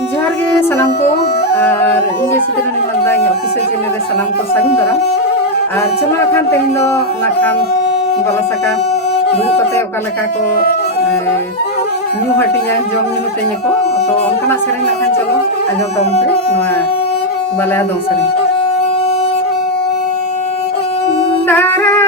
जोहार गे सलाम को और इन्हें सिद्धरानी मंदा इन ऑफिसर चैनल रे सलाम को सागुन दाराम और चलो अखान तेहिन दो नाखान बाला सका दुड़ुब कते ओका लेका को न्यू हटिया जम न्यू तेने को तो उनका सेरेन नाखान चलो आजम तम पे नोआ बाला दो सेरेन दारा